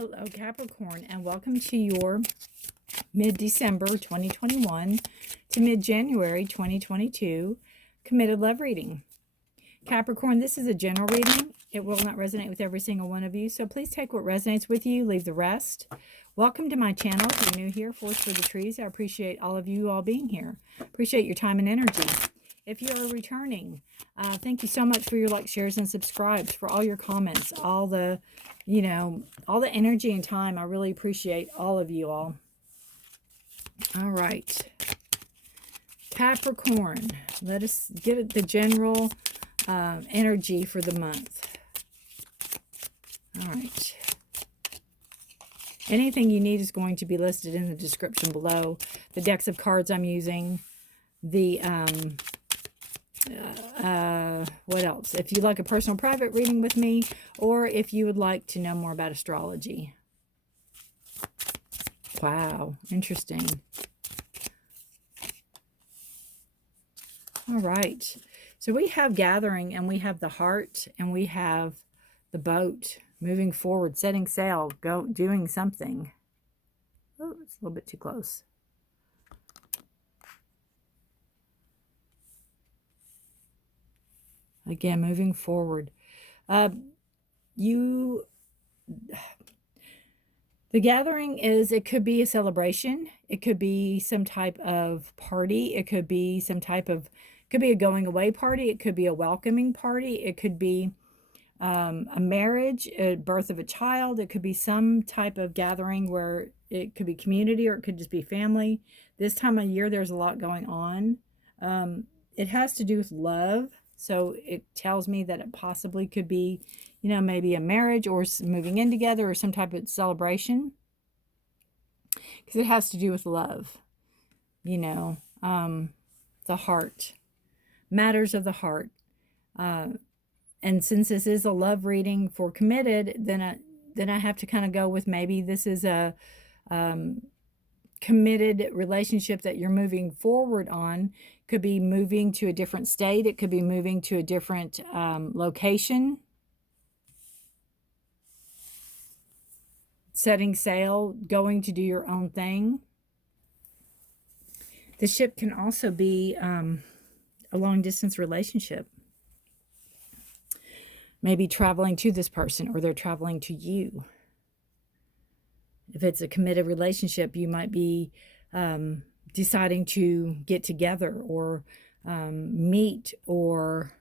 Hello, Capricorn, and welcome to your mid-December 2021 to mid-January 2022 committed love reading. Capricorn, this is a general reading. It will not resonate with every single one of you, so please take what resonates with you, leave the rest. Welcome to my channel. If you're new here, Forest for the Trees, I appreciate all of you all being here. Appreciate your time and energy. If you are returning, thank you so much for your likes, shares, and subscribes, for all your comments, all the energy and time. I really appreciate all of you all. All right. Capricorn, let us get the general energy for the month. All right. Anything you need is going to be listed in the description below. The decks of cards I'm using, the what else? If you'd like a personal private reading with me, or if you would like to know more about astrology. Wow, interesting. All right. So we have gathering, and we have the heart, and we have the boat, moving forward, setting sail, doing something. Oh, it's a little bit too close. Again, moving forward. The gathering is, it could be a celebration. It could be some type of party. It could be some type of, could be a going away party. It could be a welcoming party. It could be a marriage, a birth of a child. It could be some type of gathering where it could be community, or it could just be family. This time of year, there's a lot going on. It has to do with love. So it tells me that it possibly could be, maybe a marriage, or moving in together, or some type of celebration. Because it has to do with love. The heart. Matters of the heart. And since this is a love reading for committed, then I have to kind of go with, maybe this is a committed relationship that you're moving forward on. Could be moving to a different state. It could be moving to a different location. Setting sail, going to do your own thing. The ship can also be a long-distance relationship. Maybe traveling to this person, or they're traveling to you. If it's a committed relationship, you might be deciding to get together, or meet, or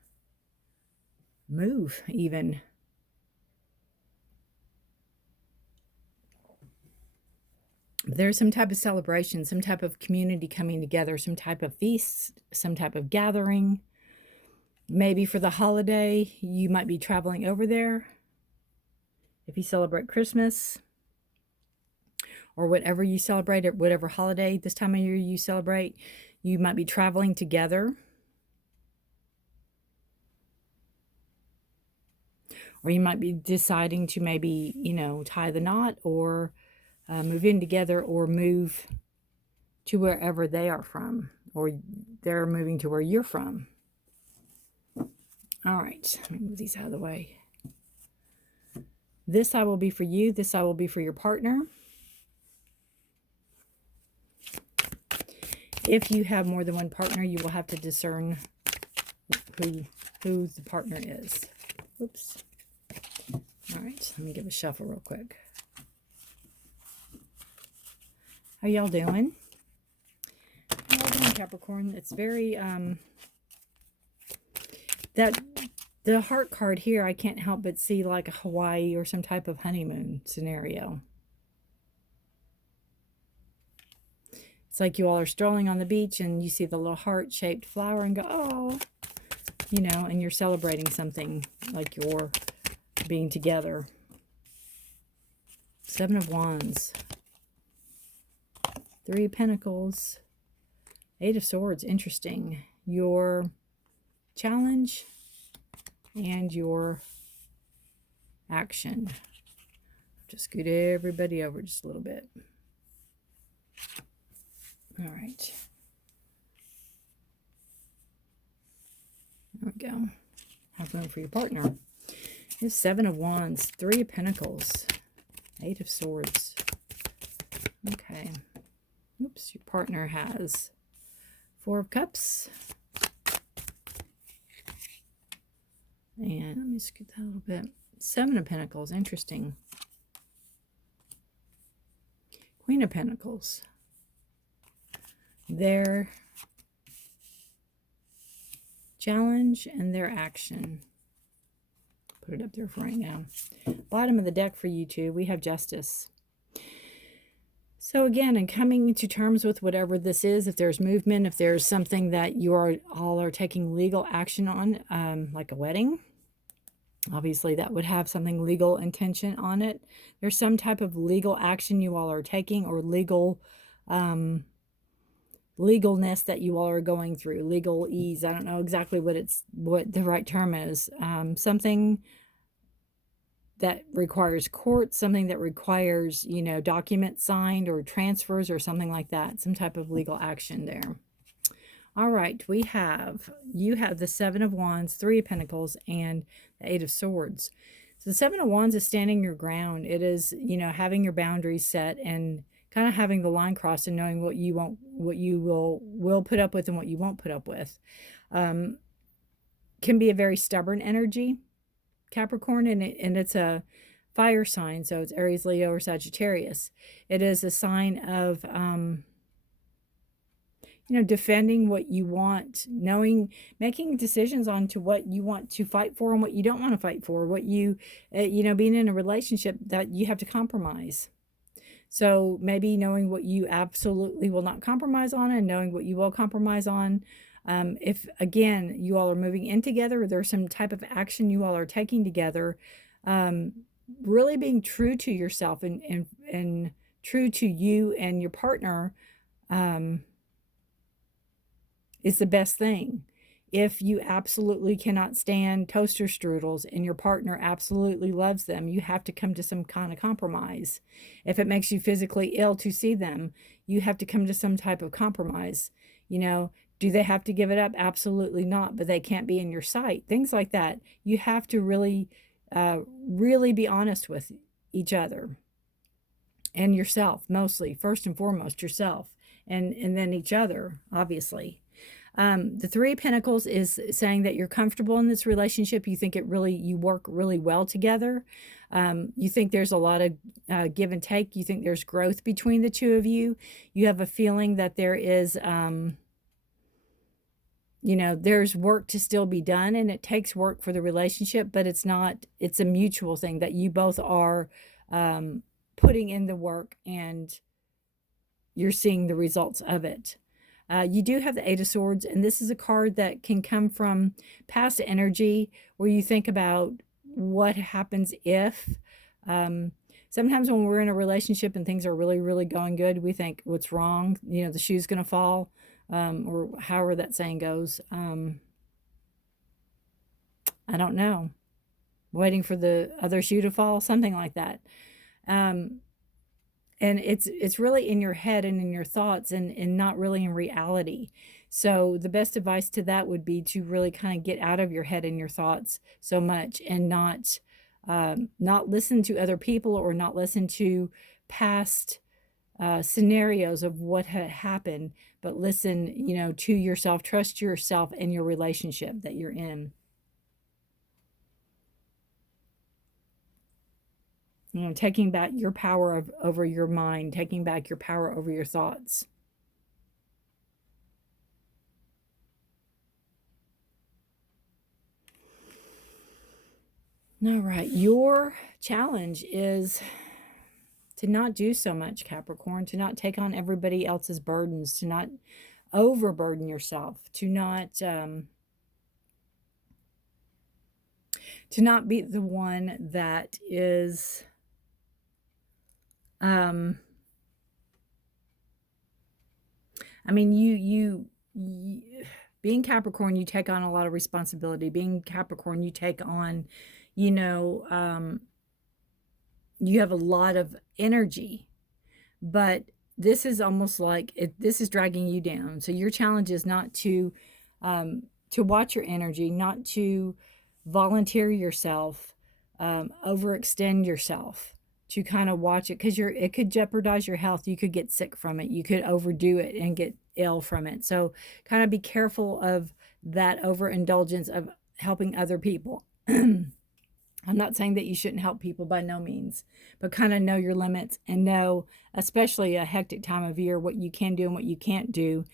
move even. There's some type of celebration, some type of community coming together, some type of feast, some type of gathering. Maybe for the holiday, you might be traveling over there. If you celebrate Christmas, or whatever you celebrate, or whatever holiday this time of year you celebrate, you might be traveling together. Or you might be deciding to maybe, tie the knot, or move in together, or move to wherever they are from, or they're moving to where you're from. All right, let me move these out of the way. This side will be for you. This side will be for your partner. If you have more than one partner, you will have to discern who the partner is. Oops. All right, let me give a shuffle real quick. How y'all doing? How y'all doing, Capricorn? It's very, the heart card here, I can't help but see like a Hawaii or some type of honeymoon scenario. It's like you all are strolling on the beach, and you see the little heart-shaped flower and go, oh, and you're celebrating something, like you're being together. Seven of Wands. Three of Pentacles. Eight of Swords. Interesting. Your challenge and your action. Just scoot everybody over just a little bit. All right. There we go. Have room for your partner. Here's Seven of Wands, Three of Pentacles. Eight of Swords. Okay. Oops, your partner has Four of Cups. And let me scoot that a little bit. Seven of Pentacles. Interesting. Queen of Pentacles. Their challenge and their action. Put it up there for right now. Bottom of the deck for you two, we have Justice. So again, in coming to terms with whatever this is, if there's movement, if there's something that you all are taking legal action on, like a wedding, obviously that would have something legal intention on it. There's some type of legal action you all are taking, or legal legalness that you all are going through, legal ease. I don't know exactly what the right term is. Something that requires court, something that requires, you know, documents signed or transfers or something like that, some type of legal action there. All right, you have the Seven of Wands, Three of Pentacles, and the Eight of Swords. So the Seven of Wands is standing your ground. It is, you know, having your boundaries set and kind of having the line crossed and knowing what you won't, what you will put up with and what you won't put up with. Can be a very stubborn energy, Capricorn, and it's a fire sign, so it's Aries, Leo, or Sagittarius. It is a sign of, you know, defending what you want, making decisions on to what you want to fight for and what you don't want to fight for, what you, you know, being in a relationship that you have to compromise. So maybe knowing what you absolutely will not compromise on and knowing what you will compromise on. If, again, you all are moving in together, or there's some type of action you all are taking together, really being true to yourself and true to you and your partner is the best thing. If you absolutely cannot stand toaster strudels and your partner absolutely loves them, you have to come to some kind of compromise. If it makes you physically ill to see them, you have to come to some type of compromise. You know, do they have to give it up? Absolutely not, but they can't be in your sight. Things like that. You have to really, really be honest with each other and yourself, mostly, first and foremost, yourself, and then each other, obviously. The Three of Pentacles is saying that you're comfortable in this relationship. You think you work really well together. You think there's a lot of give and take. You think there's growth between the two of you. You have a feeling that there is, you know, there's work to still be done, and it takes work for the relationship, but it's a mutual thing that you both are putting in the work and you're seeing the results of it. You do have the Eight of Swords, and this is a card that can come from past energy where you think about what happens if. Sometimes when we're in a relationship and things are really, really going good, we think, what's wrong? You know, the shoe's going to fall, or however that saying goes. I don't know. Waiting for the other shoe to fall, something like that. And it's really in your head and in your thoughts and not really in reality. So the best advice to that would be to really kind of get out of your head and your thoughts so much, and not listen to other people or not listen to past scenarios of what had happened, but listen, you know, to yourself. Trust yourself and your relationship that you're in. You know, taking back your power over your mind, taking back your power over your thoughts. All right, your challenge is to not do so much, Capricorn, to not take on everybody else's burdens, to not overburden yourself, to not be the one that is I mean, you being Capricorn, you take on a lot of responsibility. Being Capricorn, you take on, you know, you have a lot of energy, but this is almost like this is dragging you down. So your challenge is not to watch your energy, not to volunteer yourself, overextend yourself. to kind of watch it, because it could jeopardize your health. You could get sick from it. You could overdo it and get ill from it. So kind of be careful of that overindulgence of helping other people. I'm not saying that you shouldn't help people, by no means, but kind of know your limits and know, especially a hectic time of year, what you can do and what you can't do,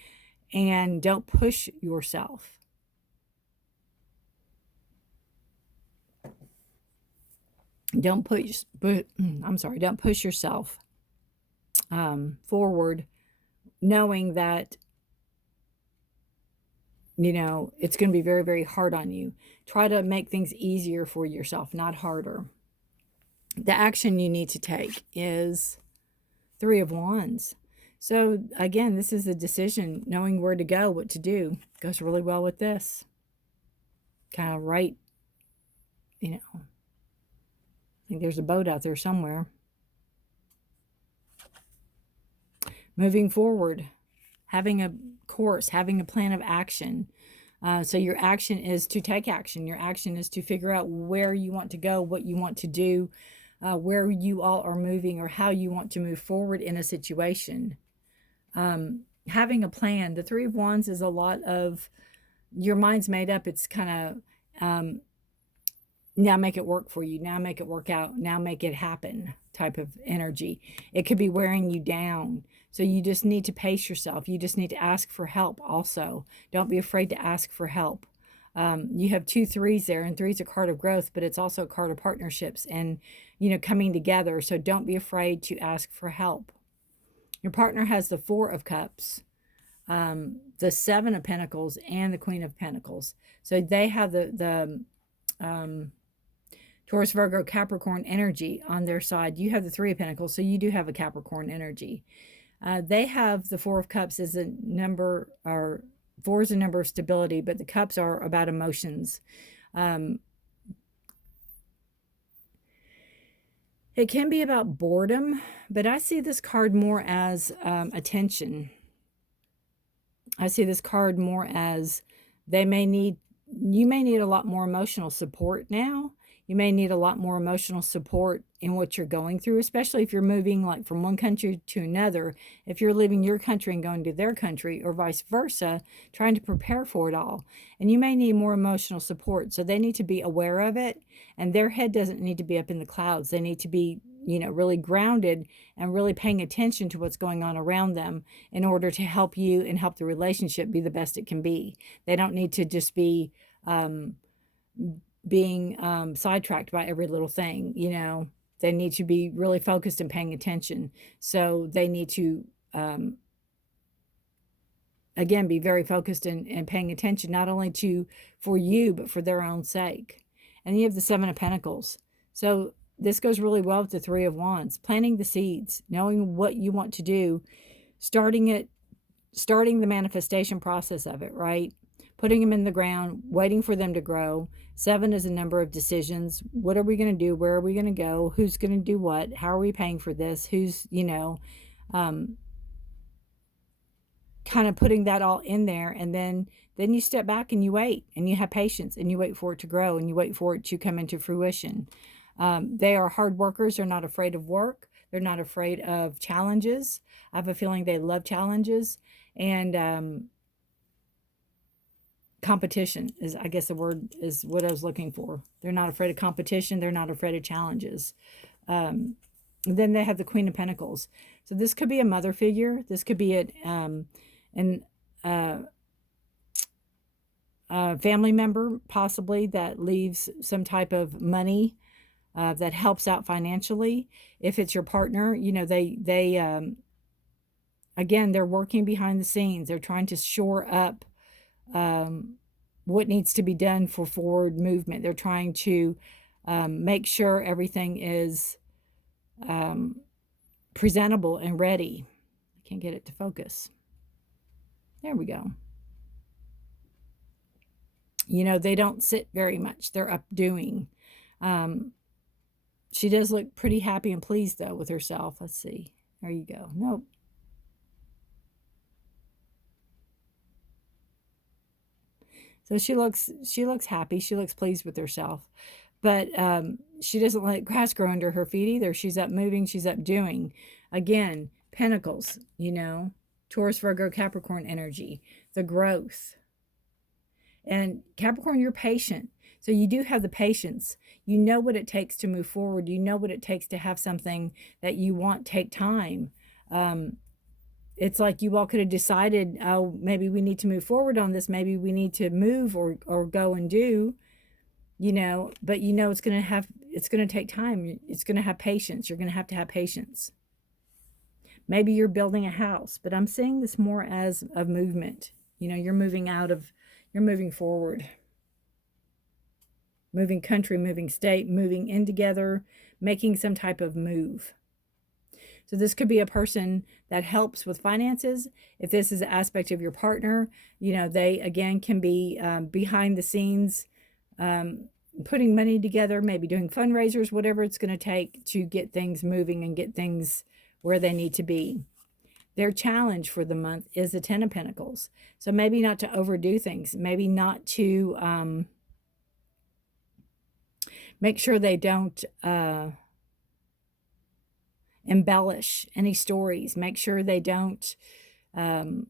and don't push yourself. Don't push yourself forward, knowing that, it's going to be very, very hard on you. Try to make things easier for yourself, not harder. The action you need to take is Three of Wands. So again, this is a decision, knowing where to go, what to do. Goes really well with this. Kind of right, I think there's a boat out there somewhere. Moving forward, having a course, having a plan of action. So your action is to take action. Your action is to figure out where you want to go, what you want to do, where you all are moving, or how you want to move forward in a situation. Having a plan. The Three of Wands is a lot of your mind's made up. It's kind of now make it work for you. Now make it work out. Now make it happen type of energy. It could be wearing you down. So you just need to pace yourself. You just need to ask for help also. Don't be afraid to ask for help. You have 2 threes there, and 3 is a card of growth, but it's also a card of partnerships and, coming together. So don't be afraid to ask for help. Your partner has the 4 of Cups, the 7 of Pentacles, and the Queen of Pentacles. So they have the Taurus, Virgo, Capricorn energy on their side. You have the 3 of Pentacles, so you do have a Capricorn energy. They have the 4 of Cups as a number, or 4 is a number of stability, but the Cups are about emotions. It can be about boredom, but I see this card more as attention. I see this card more as you may need a lot more emotional support now. You may need a lot more emotional support in what you're going through, especially if you're moving like from one country to another. If you're leaving your country and going to their country, or vice versa, trying to prepare for it all. And you may need more emotional support. So they need to be aware of it. And their head doesn't need to be up in the clouds. They need to be, really grounded and really paying attention to what's going on around them in order to help you and help the relationship be the best it can be. They don't need to just be being sidetracked by every little thing. They need to be really focused and paying attention. So they need to again be very focused and paying attention, not only for you, but for their own sake. And you have the 7 of Pentacles. So this goes really well with the 3 of Wands. Planting the seeds, knowing what you want to do, starting the manifestation process of it, right? Putting them in the ground, waiting for them to grow. 7 is a number of decisions. What are we going to do? Where are we going to go? Who's going to do what? How are we paying for this? Who's, kind of putting that all in there. And then you step back and you wait, and you have patience, and you wait for it to grow, and you wait for it to come into fruition. They are hard workers. They're not afraid of work. They're not afraid of challenges. I have a feeling they love challenges. And competition is, I guess the word is what I was looking for. They're not afraid of competition. They're not afraid of challenges. Then they have the Queen of Pentacles. So this could be a mother figure. This could be a family member, possibly, that leaves some type of money that helps out financially. If it's your partner, they again, they're working behind the scenes. They're trying to shore up what needs to be done for forward movement. They're trying to make sure everything is presentable and ready. I can't get it to focus. There we go. They don't sit very much. They're up doing. She does look pretty happy and pleased, though, with herself. Let's see. There you go. Nope. So she looks happy. She looks pleased with herself. But she doesn't let grass grow under her feet either. She's up moving, she's up doing. Again, Pentacles, you know, Taurus, Virgo, Capricorn energy, the growth. And Capricorn, you're patient. So you do have the patience. You know what it takes to move forward. You know what it takes to have something that you want take time. It's like you all could have decided, oh, maybe we need to move forward on this. Maybe we need to move or go and do, you know, but you know it's going to take time. It's going to have patience. You're going to have patience. Maybe you're building a house, but I'm seeing this more as a movement. You know, you're moving forward. Moving country, moving state, moving in together, making some type of move. So this could be a person that helps with finances. If this is an aspect of your partner, you know, they, again, can be behind the scenes, putting money together, maybe doing fundraisers, whatever it's going to take to get things moving and get things where they need to be. Their challenge for the month is the Ten of Pentacles. So maybe not to overdo things, maybe not to make sure they don't embellish any stories. Make sure they don't kind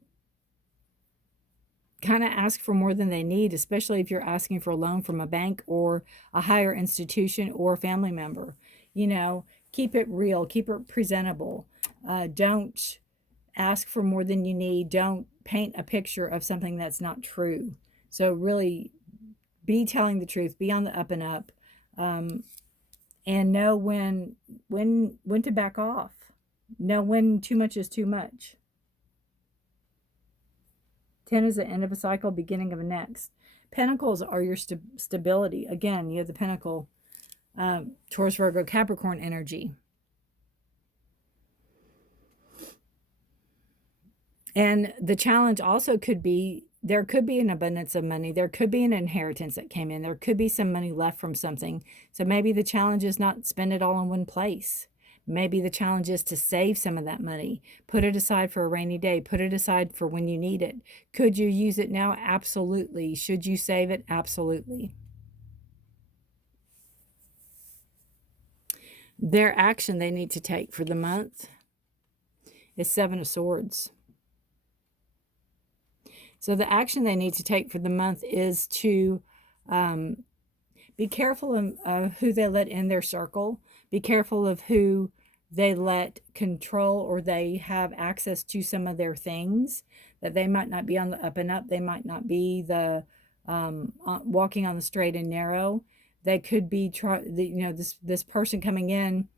of ask for more than they need, especially if you're asking for a loan from a bank or a higher institution or a family member. You know, keep it real, keep it presentable. Don't ask for more than you need. Don't paint a picture of something that's not true. So really be telling the truth, be on the up and up, and know when to back off. Know when too much is too much. 10 is the end of a cycle, beginning of a next. Pentacles are your stability. Again, you have the Pentacle, Taurus, Virgo, Capricorn energy. And the challenge also could be, there could be an abundance of money. There could be an inheritance that came in. There could be some money left from something. So maybe the challenge is not spend it all in one place. Maybe the challenge is to save some of that money. Put it aside for a rainy day. Put it aside for when you need it. Could you use it now? Absolutely. Should you save it? Absolutely. Their action they need to take for the month is Seven of Swords. So the action they need to take for the month is to be careful of who they let in their circle. Be careful of who they let control or they have access to some of their things, that they might not be on the up and up. They might not be the walking on the straight and narrow. They could be, this person coming in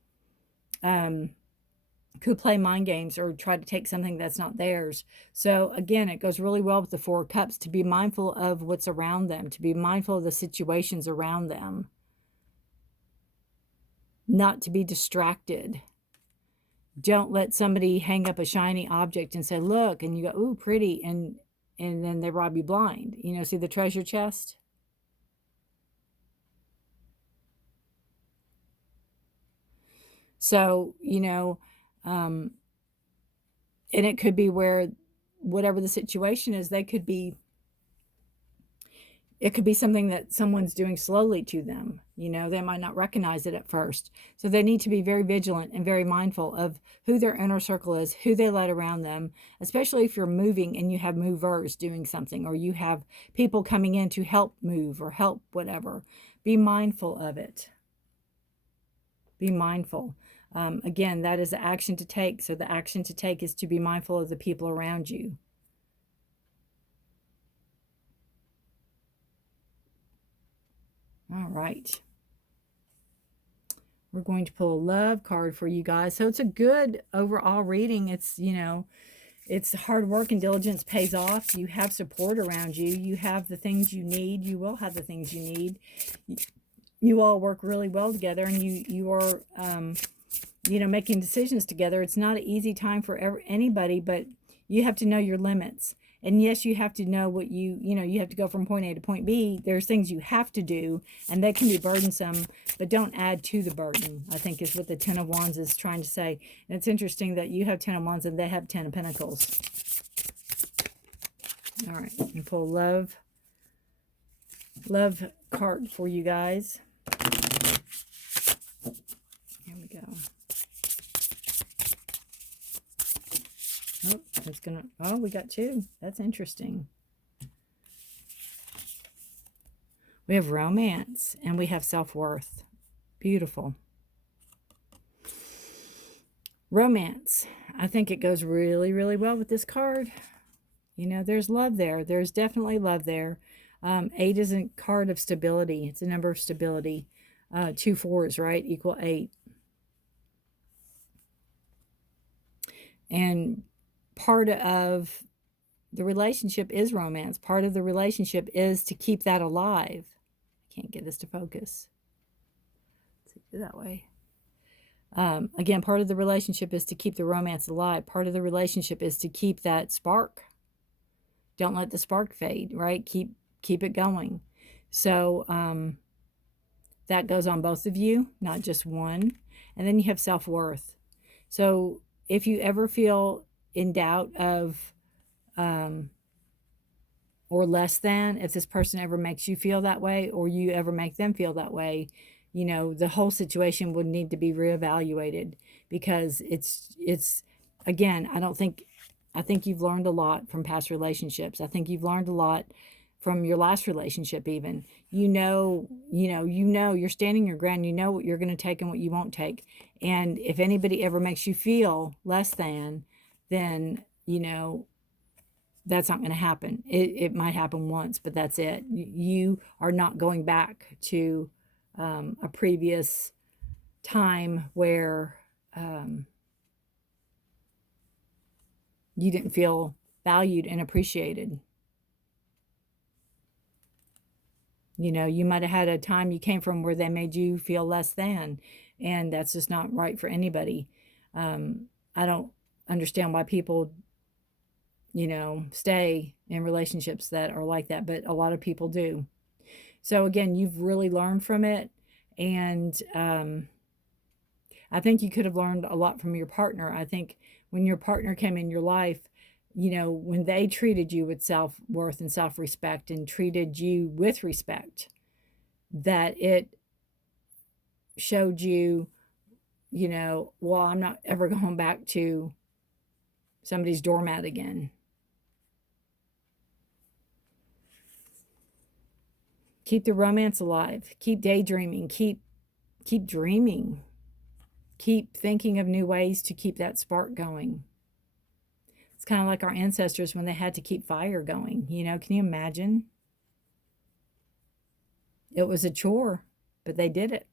could play mind games or try to take something that's not theirs. So again, it goes really well with the Four of Cups to be mindful of what's around them, to be mindful of the situations around them, not to be distracted. Don't let somebody hang up a shiny object and say, look, and you go, ooh, pretty, and then they rob you blind. You know, see the treasure chest? So, you know, and it could be where whatever the situation is, it could be something that someone's doing slowly to them. You know, they might not recognize it at first. So they need to be very vigilant and very mindful of who their inner circle is, who they let around them, especially if you're moving and you have movers doing something, or you have people coming in to help move or help whatever. Be mindful of it. Be mindful. Again, that is the action to take. So the action to take is to be mindful of the people around you. All right. We're going to pull a love card for you guys. So it's a good overall reading. It's, you know, it's hard work and diligence pays off. You have support around you. You have the things you need. You will have the things you need. You all work really well together, and you are, you know, making decisions together. It's not an easy time for anybody, but you have to know your limits. And yes, you have to know what you know, you have to go from point A to point B. There's things you have to do, and they can be burdensome, but don't add to the burden, I think is what the Ten of Wands is trying to say. And it's interesting that you have 10 of Wands and they have 10 of Pentacles. All right, and pull love card for you guys. Oh, it's gonna, oh, we got 2. That's interesting. We have romance and we have self-worth. Beautiful. Romance. I think it goes really, really well with this card. You know, there's love there. There's definitely love there. 8 is a card of stability. It's a number of stability. 2 4s, right, equal 8. And part of the relationship is romance. Part of the relationship is to keep that alive. I can't get this to focus. Let's do it that way. Again, part of the relationship is to keep the romance alive. Part of the relationship is to keep that spark. Don't let the spark fade, right? Keep it going. So that goes on both of you, not just one. And then you have self-worth. So if you ever feel in doubt of or less than, if this person ever makes you feel that way or you ever make them feel that way, you know, the whole situation would need to be reevaluated, because it's again, I think you've learned a lot from past relationships. I think you've learned a lot from your last relationship even. You know, you're standing your ground. You know what you're going to take and what you won't take. And if anybody ever makes you feel less than, then, you know, that's not going to happen. It might happen once, but that's it. You are not going back to a previous time where you didn't feel valued and appreciated. You know, you might have had a time you came from where they made you feel less than, and that's just not right for anybody. I don't understand why people, you know, stay in relationships that are like that, but a lot of people do. So again, you've really learned from it, and I think you could have learned a lot from your partner. I think when your partner came in your life, you know, when they treated you with self-worth and self-respect and treated you with respect, that it showed you, you know, well, I'm not ever going back to somebody's doormat again. Keep the romance alive. Keep daydreaming. Keep dreaming. Keep thinking of new ways to keep that spark going. It's kind of like our ancestors when they had to keep fire going. You know, can you imagine? It was a chore, but they did it.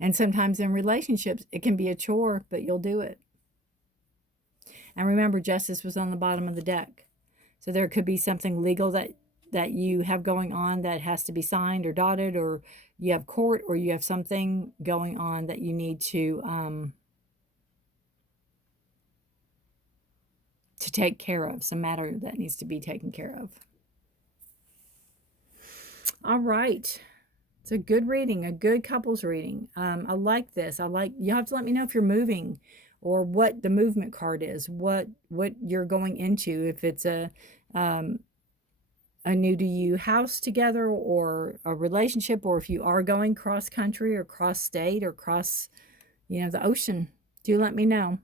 And sometimes in relationships, it can be a chore, but you'll do it. And remember, justice was on the bottom of the deck. So there could be something legal that you have going on that has to be signed or dotted, or you have court, or you have something going on that you need to take care of, some matter that needs to be taken care of. All right. It's a good reading, a good couples reading. I like this. You have to let me know if you're moving or what the movement card is, what you're going into, if it's a new to you house together or a relationship, or if you are going cross country or cross state or cross, you know, the ocean. Do let me know.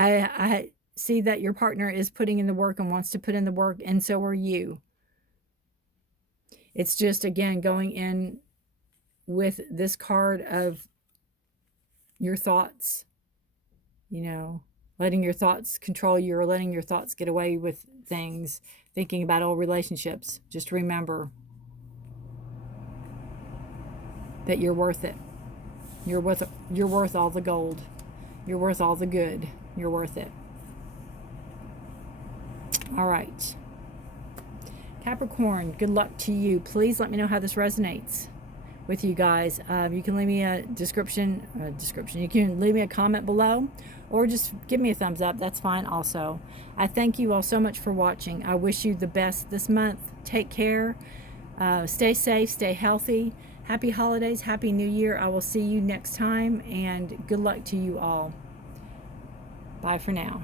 I see that your partner is putting in the work and wants to put in the work, and so are you. It's just, again, going in with this card of your thoughts, you know, letting your thoughts control you, or letting your thoughts get away with things, thinking about old relationships. Just remember that you're worth it. You're worth all the gold. You're worth all the good. You're worth it. All right. Capricorn, good luck to you. Please let me know how this resonates with you guys. You can leave me a description. You can leave me a comment below, or just give me a thumbs up. That's fine also. I thank you all so much for watching. I wish you the best this month. Take care. Stay safe. Stay healthy. Happy holidays. Happy New Year. I will see you next time, and good luck to you all. Bye for now.